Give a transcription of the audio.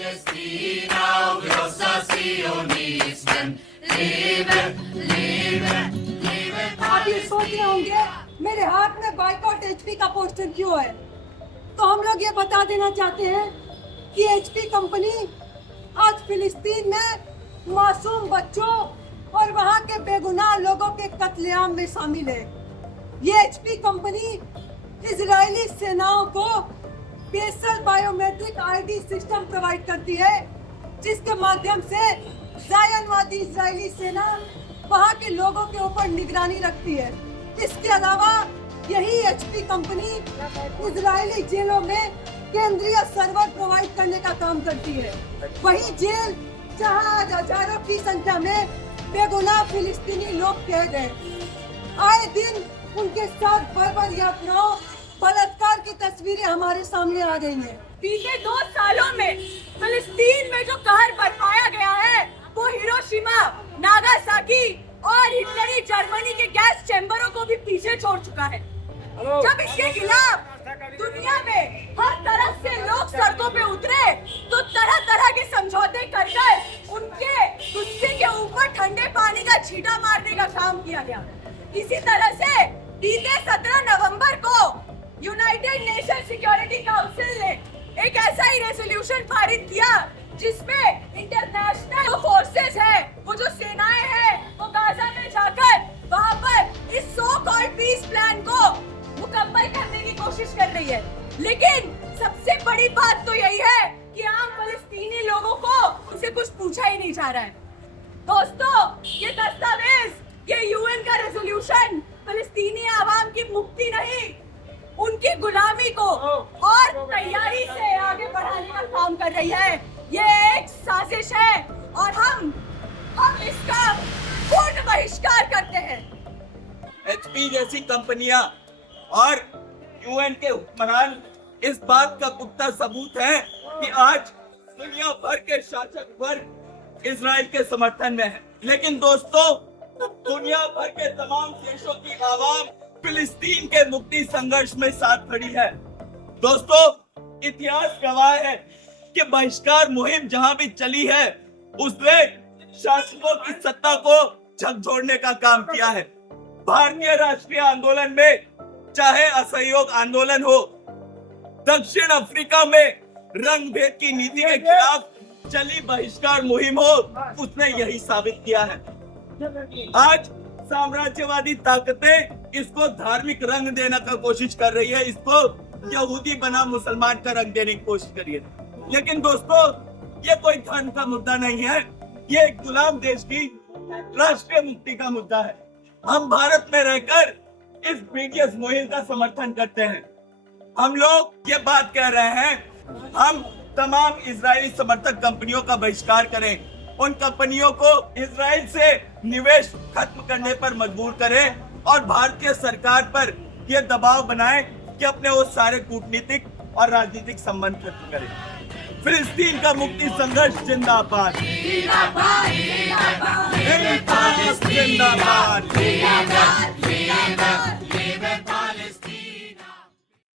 Palästina, großer Zionismen. Lebe, lebe, lebe आप ये सोच रहे होंगे मेरे हाथ में बाइकॉट एचपी का पोस्टर क्यों है, तो हम लोग ये बता देना चाहते हैं कि एचपी कंपनी आज फिलिस्तीन में मासूम बच्चों और वहां के बेगुनाह लोगों के कत्लेआम में शामिल है। ये एचपी कंपनी इजरायली सेनाओं को special biometric ID system provide करती है, जिसके माध्यम से जायनवादी इजरायली सेना वहां के लोगों के ऊपर निगरानी रखती है। इसके अलावा यही एचपी कंपनी इजरायली जेलों में केंद्रीय सर्वर प्रोवाइड करने का काम करती है। वही जेल जहां आज हजारों की संख्या में बेगुनाह फिलिस्तीनी लोग कैद हैं। आए दिन उनके साथ बर्बर यात्राओं बलात्कार की तस्वीरें हमारे सामने आ रही हैं। बीते 2 सालों में फिलिस्तीन में जो कहर बरपाया गया है वो हिरोशिमा, नागासाकी और हिटलरी जर्मनी के गैस चैम्बरों को भी पीछे छोड़ चुका है। जब इसके खिलाफ दुनिया में हर तरफ से लोग सड़कों पे उतरे तो तरह तरह के समझौते कर उनके गुस्से के ऊपर ठंडे पानी का छींटा मारने का काम किया गया। इसी तरह से बीते 17 नवंबर को यूनाइटेड नेशन सिक्योरिटी काउंसिल ने एक ऐसा ही रेजोल्यूशन पारित किया जिसमें इंटरनेशनल जो फोर्सेस है, वो जो सेनाएं हैं, वो गाजा में जाकर वहां पर इस सो कॉल्ड पीस प्लान को मुकम्मल करने की कोशिश कर रही है। लेकिन सबसे बड़ी बात तो यही है कि आम फलस्तीनी लोगों को उनसे कुछ पूछा ही नहीं जा रहा है। दोस्तों, ये दस्तावेज, ये यूएन का रेजोल्यूशन फलस्तीनी आवाम की मुक्ति नहीं, उनकी गुलामी को और तैयारी से आगे बढ़ाने का काम कर रही है। ये एक साजिश है और हम इसका पूर्ण बहिष्कार करते हैं। एचपी जैसी कंपनियां और यूएन के हुक्मरान इस बात का पुख्ता सबूत है कि आज दुनिया भर के शासक वर्ग इजराइल के समर्थन में है। लेकिन दोस्तों, दुनिया भर के तमाम देशों की आवाम फिलिस्तीन के मुक्ति संघर्ष में साथ खड़ी है। दोस्तों, इतिहास गवाह है कि बहिष्कार मुहिम जहां भी चली है उसने शासकों की सत्ता को झकझोरने का काम किया है। भारतीय राष्ट्रीय आंदोलन में चाहे असहयोग आंदोलन हो, दक्षिण अफ्रीका में रंग भेद की नीति के खिलाफ चली बहिष्कार मुहिम हो, उसने यही साबित किया है। आज साम्राज्यवादी ताकतें इसको धार्मिक रंग देने का कोशिश कर रही है, इसको यहूदी बना मुसलमान का रंग देने की कोशिश कर रही है। लेकिन दोस्तों, ये कोई धर्म का मुद्दा नहीं है, ये एक गुलाम देश की राष्ट्रीय मुक्ति का मुद्दा है। हम भारत में रहकर इस बीटीएस मुहिम का समर्थन करते हैं। हम लोग ये बात कह रहे हैं, हम तमाम इजरायली समर्थक कंपनियों का बहिष्कार करें, उन कंपनियों को इजराइल से निवेश खत्म करने पर मजबूर करें और भारतीय सरकार पर यह दबाव बनाएं कि अपने वो सारे कूटनीतिक और राजनीतिक संबंध खत्म करें। फिलिस्तीन का मुक्ति संघर्ष जिंदाबाद, जिंदाबाद, जिंदाबाद, जिंदाबाद, जिंदाबाद। जिंदाबाद, जिंदाबाद, जिंदाबाद।